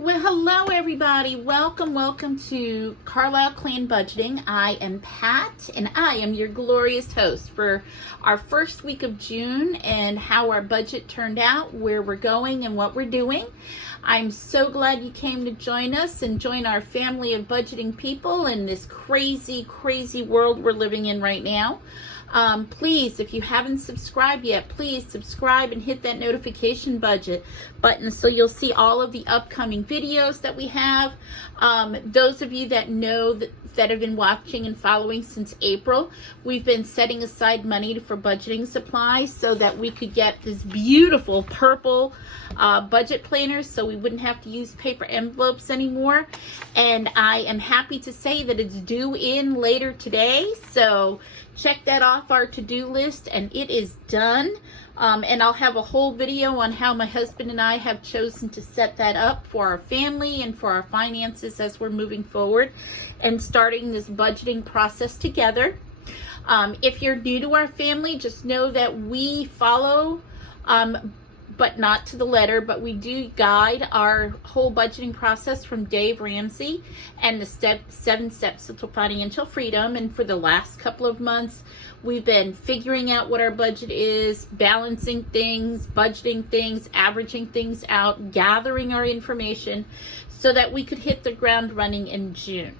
Well, hello everybody. Welcome to Carlisle Clan Budgeting. I am Pat and I am your glorious host for our first week of June and how our budget turned out, where we're going and what we're doing. I'm so glad you came to join us and join our family of budgeting people in this crazy world we're living in right now. Please, if you haven't subscribed yet, please subscribe and hit that notification button so you'll see all of the upcoming videos that we have. Those of you that know that have been watching and following since April, we've been setting aside money for budgeting supplies so that we could get this beautiful purple budget planners so we wouldn't have to use paper envelopes anymore. And I am happy to say that it's due in later today, so check that off our to-do list, and it is done. And I'll have a whole video on how my husband and I have chosen to set that up for our family and for our finances as we're moving forward and starting this budgeting process together. If you're new to our family, just know that we follow, but not to the letter, but we do guide our whole budgeting process from Dave Ramsey and the 7 steps to financial freedom. And for the last couple of months, we've been figuring out what our budget is, balancing things, budgeting things, averaging things out, gathering our information so that we could hit the ground running in June.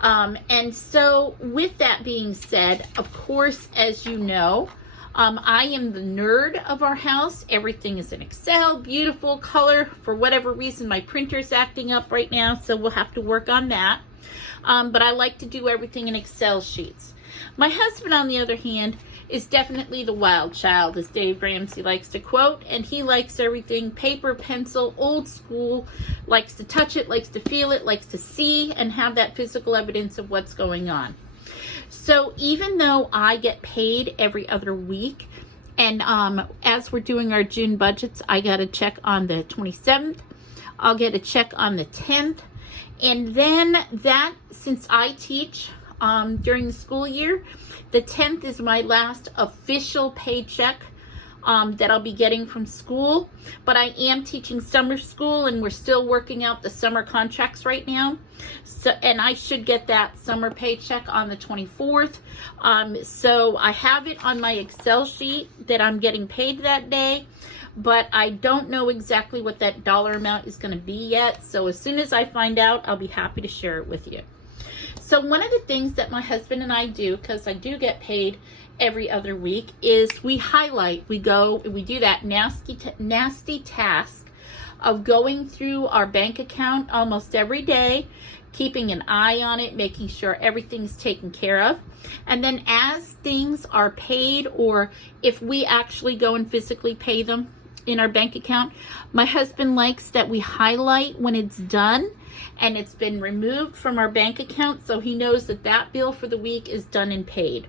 And so with that being said, of course, as you know, I am the nerd of our house. Everything is in Excel, beautiful color. For whatever reason, my printer's acting up right now, so we'll have to work on that. But I like to do everything in Excel sheets. My husband, on the other hand, is definitely the wild child, as Dave Ramsey likes to quote, and he likes everything paper, pencil, old school, likes to touch it, likes to feel it, likes to see and have that physical evidence of what's going on. So even though I get paid every other week, and as we're doing our June budgets, I got a check on the 27th, I'll get a check on the 10th, and then that, since I teach during the school year, the 10th is my last official paycheck that I'll be getting from school. But I am teaching summer school and we're still working out the summer contracts right now. So, and I should get that summer paycheck on the 24th. So I have it on my Excel sheet that I'm getting paid that day, but I don't know exactly what that dollar amount is going to be yet. So as soon as I find out, I'll be happy to share it with you. So one of the things that my husband and I do, because I do get paid every other week, is we highlight, we do that nasty task of going through our bank account almost every day, keeping an eye on it, making sure everything's taken care of. And then as things are paid, or if we actually go and physically pay them in our bank account, my husband likes that we highlight when it's done and it's been removed from our bank account, so he knows that that bill for the week is done and paid.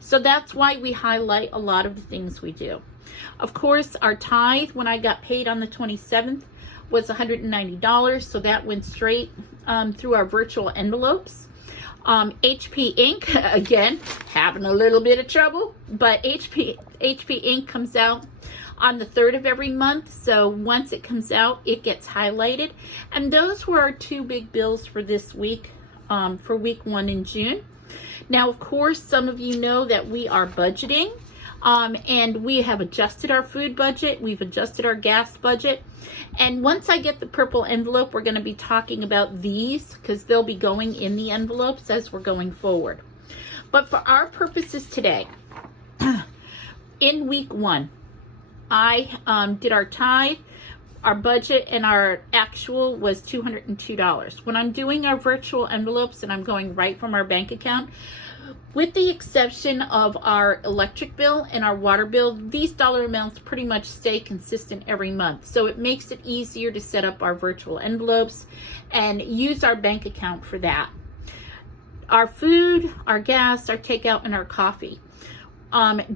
So that's why we highlight a lot of the things we do. Of course, our tithe, when I got paid on the 27th, was $190, so that went straight through our virtual envelopes. HP Inc., again, having a little bit of trouble, but HP Inc. comes out on the 3rd of every month, so once it comes out, it gets highlighted. And those were our two big bills for this week, for week 1 in June. Now, of course, some of you know that we are budgeting, and we have adjusted our food budget, we've adjusted our gas budget, and once I get the purple envelope, we're going to be talking about these because they'll be going in the envelopes as we're going forward. But for our purposes today, in week 1, I did our tithe, our budget, and our actual was $202. When I'm doing our virtual envelopes and I'm going right from our bank account, with the exception of our electric bill and our water bill, these dollar amounts pretty much stay consistent every month. So it makes it easier to set up our virtual envelopes and use our bank account for that. Our food, our gas, our takeout, and our coffee.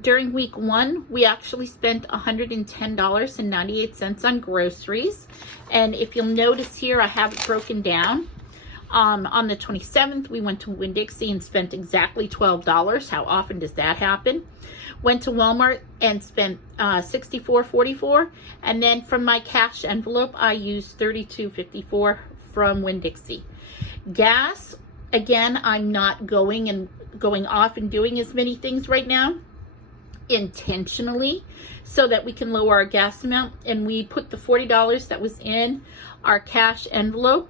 During week 1, we actually spent $110.98 on groceries. And if you'll notice here, I have it broken down. On the 27th, we went to Winn-Dixie and spent exactly $12. How often does that happen? went to Walmart and spent $64.44, and then from my cash envelope I used $32.54 from Winn-Dixie. Gas, again, I'm not going off and doing as many things right now intentionally so that we can lower our gas amount, and we put the $40 that was in our cash envelope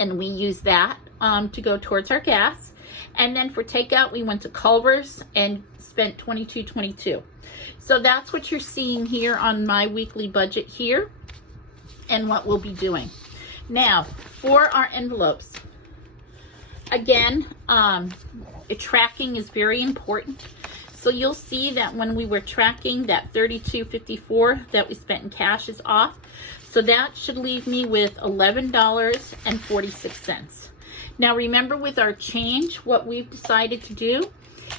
and we use that to go towards our gas. And then for takeout, we went to Culver's and spent $22.22. So that's what you're seeing here on my weekly budget here and what we'll be doing. Now, for our envelopes, again, tracking is very important. So you'll see that when we were tracking, that $32.54 that we spent in cash is off. So that should leave me with $11.46. Now remember, with our change, what we've decided to do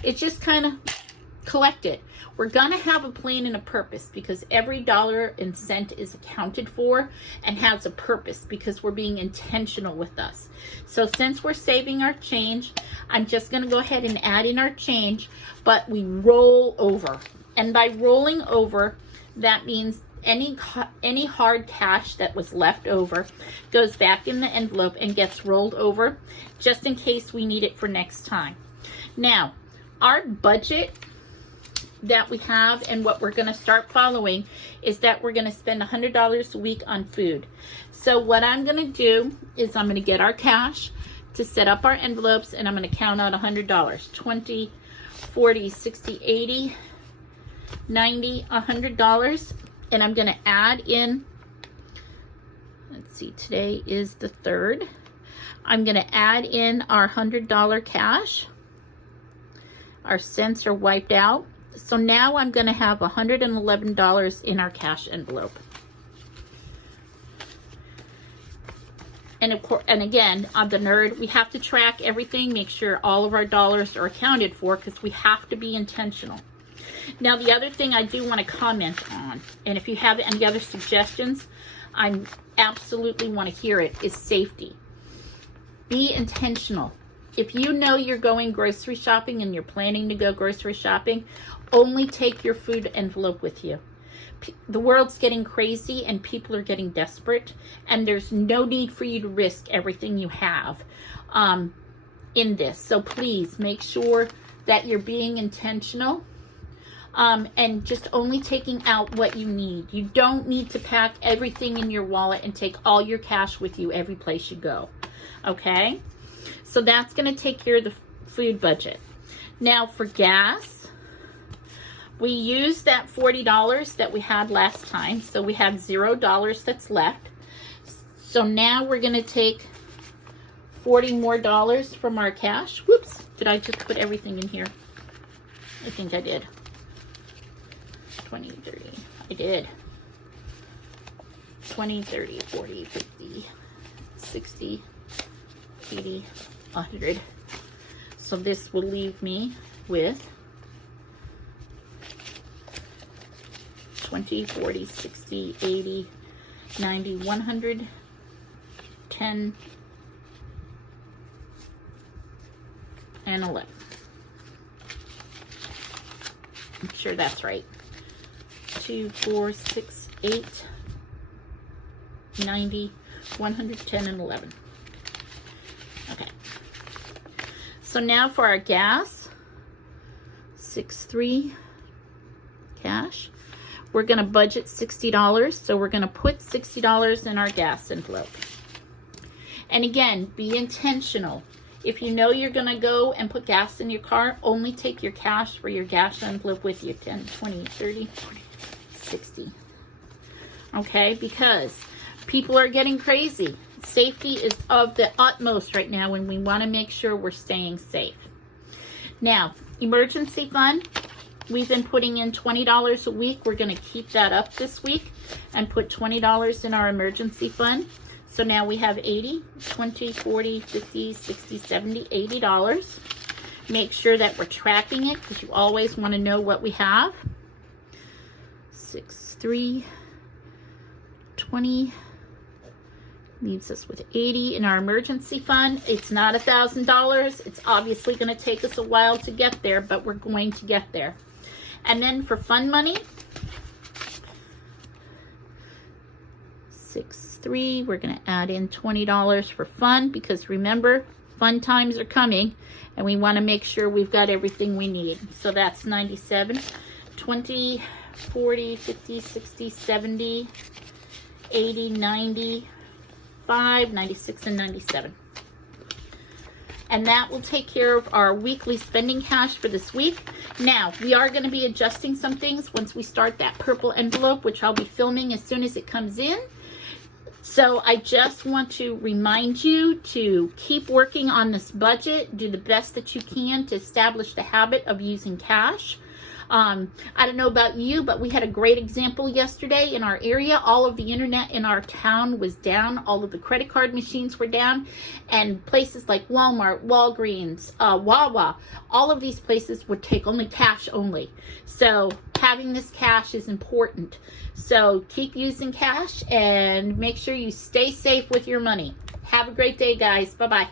is just kind of collect it. We're gonna have a plan and a purpose, because every dollar and cent is accounted for and has a purpose, because we're being intentional with us. So since we're saving our change, I'm just gonna go ahead and add in our change, but we roll over. And by rolling over, that means any hard cash that was left over goes back in the envelope and gets rolled over, just in case we need it for next time. Now, our budget that we have and what we're going to start following is that we're going to spend $100 a week on food. So what I'm going to do is I'm going to get our cash to set up our envelopes, and I'm going to count out $100. 20, 40, 60, 80, 90, $100. And I'm going to add in, let's see, today is the 3rd. I'm going to add in our $100 cash. Our cents are wiped out. So now I'm going to have $111 in our cash envelope. And of course, and again, I'm the nerd. We have to track everything, make sure all of our dollars are accounted for, because we have to be intentional. Now, the other thing I do want to comment on, and if you have any other suggestions, I absolutely want to hear it, is safety. Be intentional. If you know you're going grocery shopping and you're planning to go grocery shopping, only take your food envelope with you. The world's getting crazy and people are getting desperate, and there's no need for you to risk everything you have in this. So please make sure that you're being intentional. And just only taking out what you need. You don't need to pack everything in your wallet and take all your cash with you every place you go. Okay? So that's going to take care of the food budget. Now for gas, we used that $40 that we had last time. So we have $0 that's left. So now we're going to take $40 more from our cash. Whoops, did I just put everything in here? I think I did. 20, 30, I did. 20, 30, 40, 50, 60, 80, 100. So this will leave me with 20, 40, 60, 80, 90, 100, 10, and 11. I'm sure that's right. 2, 4, 6, 8, 90, 110, and 11. Okay. So now for our gas, 6.3 cash. We're going to budget $60, so we're going to put $60 in our gas envelope. And again, be intentional. If you know you're going to go and put gas in your car, only take your cash for your gas envelope with you. 10, 20, 30, 40, 60. Okay, because people are getting crazy. Safety is of the utmost right now, and we want to make sure we're staying safe. Now, emergency fund, we've been putting in $20 a week. We're going to keep that up this week and put $20 in our emergency fund. So now we have 80, 20, 40, 50, 60, 70, $80. Make sure that we're tracking it, because you always want to know what we have. 6, 3, 20, leaves us with 80 in our emergency fund. It's not $1,000. It's obviously going to take us a while to get there, but we're going to get there. And then for fun money, 6.3, we're going to add in $20 for fun, because remember, fun times are coming and we want to make sure we've got everything we need. So that's 97, 20, 40, 50, 60, 70, 80, 95, 96, and 97. And that will take care of our weekly spending cash for this week. Now, we are going to be adjusting some things once we start that purple envelope, which I'll be filming as soon as it comes in. So I just want to remind you to keep working on this budget. Do the best that you can to establish the habit of using cash. I don't know about you, but we had a great example yesterday in our area. All of the internet in our town was down. All of the credit card machines were down. And places like Walmart, Walgreens, Wawa, all of these places would take only cash only. So having this cash is important. So keep using cash and make sure you stay safe with your money. Have a great day, guys. Bye-bye.